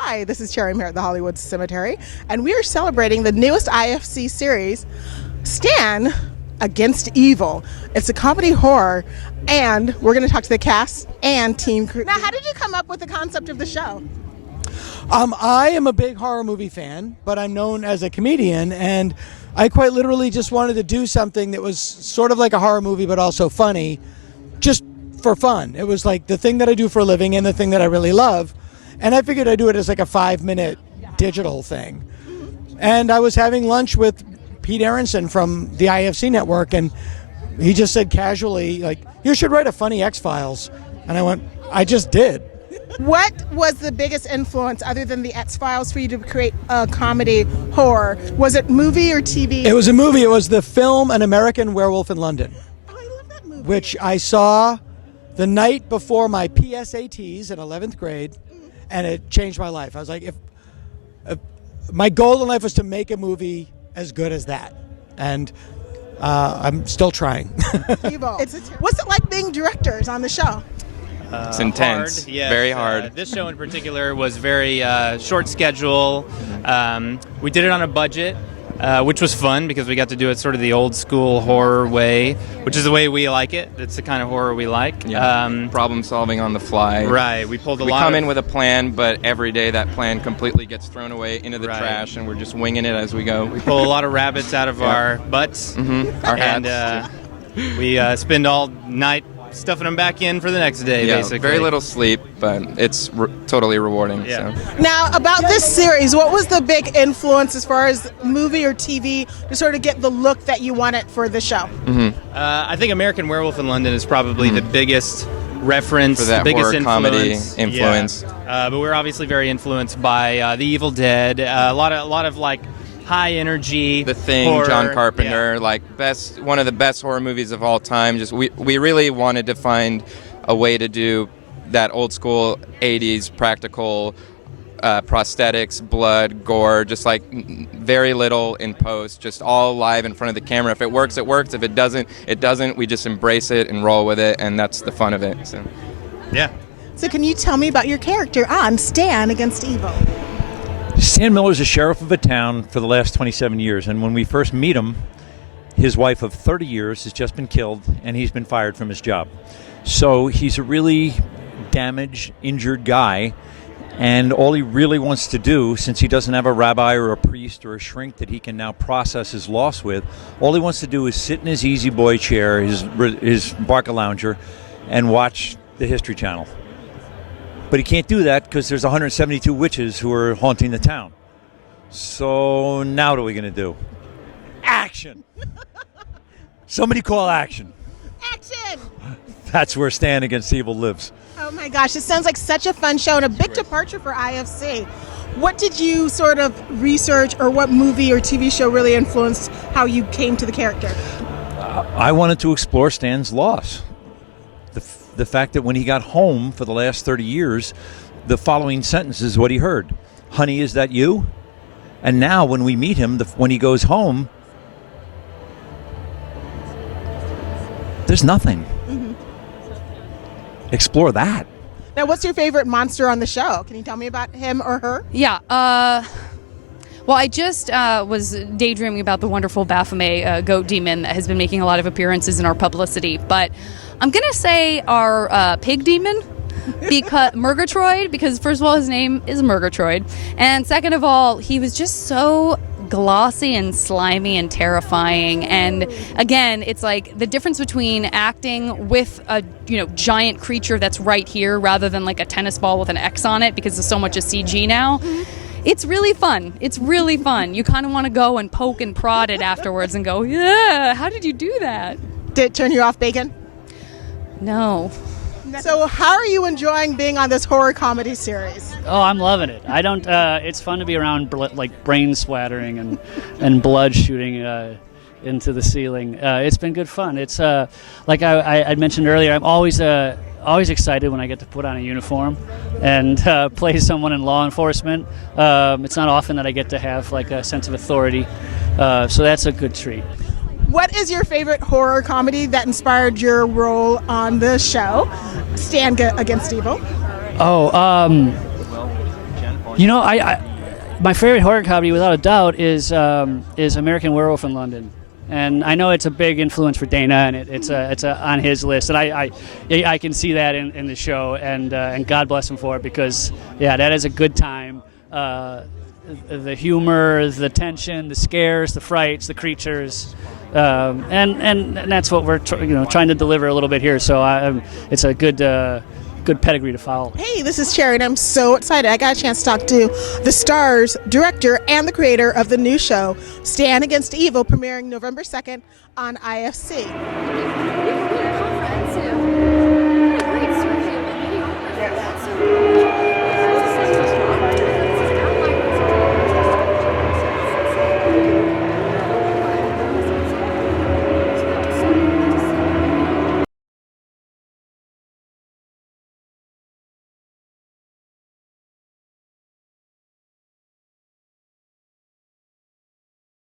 Hi, this is Cherry. I'm here at the Hollywood Cemetery, and we are celebrating the newest IFC series, Stan Against Evil. It's a comedy horror, and we're going to talk to the cast and team crew. Now, how did you come up with the concept of the show? I am a big horror movie fan, but I'm known as a comedian, and I quite literally just wanted to do something that was sort of like a horror movie, but also funny, just for fun. It was like the thing that I do for a living and the thing that I really love. And I figured I'd do it as like a 5-minute digital thing. And I was having lunch with Pete Aronson from the IFC network, and he just said casually, like, you should write a funny X-Files. And I went, I just did. What was the biggest influence other than the X-Files for you to create a comedy horror? Was it movie or TV? It was a movie. It was the film An American Werewolf in London. Oh, I love that movie. Which I saw the night before my PSATs in 11th grade. And it changed my life. I was like, if my goal in life was to make a movie as good as that. And I'm still trying. What's it like being directors on the show? It's intense, hard, yes. Very hard. This show in particular was very short schedule. We did it on a budget, which was fun because we got to do it sort of the old school horror way, which is the way we like it. It's the kind of horror we like. Yeah. Problem solving on the fly. Right. We come in with a plan, but every day that plan completely gets thrown away into the trash, and we're just winging it as we go. We pull a lot of rabbits out of our butts. Our hats. And we spend all night stuffing them back in for the next day, basically. Very little sleep, but it's totally rewarding. Yeah. So. Now, about this series, what was the big influence as far as movie or TV to sort of get the look that you wanted for the show? I think American Werewolf in London is probably the biggest reference, for that the biggest horror influence. comedy influence. Yeah. But we're obviously very influenced by The Evil Dead. A lot of like high energy. The Thing, horror. John Carpenter, like one of the best horror movies of all time. Just we really wanted to find a way to do that old school 80s practical prosthetics, blood, gore, just like very little in post, just all live in front of the camera. If it works, it works. If it doesn't, it doesn't. We just embrace it and roll with it, and that's the fun of it. So. Yeah. So can you tell me about your character on Stan Against Evil? Stan Miller's a sheriff of a town for the last 27 years, and when we first meet him, his wife of 30 years has just been killed, and he's been fired from his job. So he's a really damaged, injured guy, and all he really wants to do, since he doesn't have a rabbi or a priest or a shrink that he can now process his loss with, all he wants to do is sit in his easy boy chair, his Barca lounger, and watch the History Channel. But he can't do that because there's 172 witches who are haunting the town. So now what are we going to do? Action! Somebody call action. Action! That's where Stan Against Evil lives. Oh my gosh, it sounds like such a fun show and a big departure for IFC. What did you sort of research, or what movie or TV show really influenced how you came to the character? I wanted to explore Stan's loss. The fact that when he got home for the last 30 years, the following sentence is what he heard. Honey, is that you? And now when we meet him, when he goes home, there's nothing. Explore that. Now, what's your favorite monster on the show? Can you tell me about him or her? Yeah. Well, I just was daydreaming about the wonderful Baphomet goat demon that has been making a lot of appearances in our publicity. But I'm going to say our pig demon, because Murgatroyd, because first of all, his name is Murgatroyd. And second of all, he was just so glossy and slimy and terrifying. And again, it's like the difference between acting with a giant creature that's right here rather than like a tennis ball with an X on it, because there's so much of CG now. It's really fun. It's really fun. You kind of want to go and poke and prod it afterwards and go, yeah, how did you do that? Did it turn you off, Bacon? No. So how are you enjoying being on this horror comedy series? Oh, I'm loving it. I don't. It's fun to be around like brain splattering and blood shooting into the ceiling. It's been good fun. It's like I mentioned earlier. I'm always excited when I get to put on a uniform and play someone in law enforcement. It's not often that I get to have like a sense of authority, so that's a good treat. What is your favorite horror comedy that inspired your role on the show, Stan Against Evil? Oh, My favorite horror comedy, without a doubt, is American Werewolf in London. And I know it's a big influence for Dana, and it's on his list, and I can see that in the show, and God bless him for it, because that is a good time. The humor, the tension, the scares, the frights, the creatures, and that's what we're trying to deliver a little bit here. So it's a good pedigree to follow. Hey, this is Cherry, and I'm so excited. I got a chance to talk to the stars, director, and the creator of the new show, Stan Against Evil, premiering November 2nd on IFC.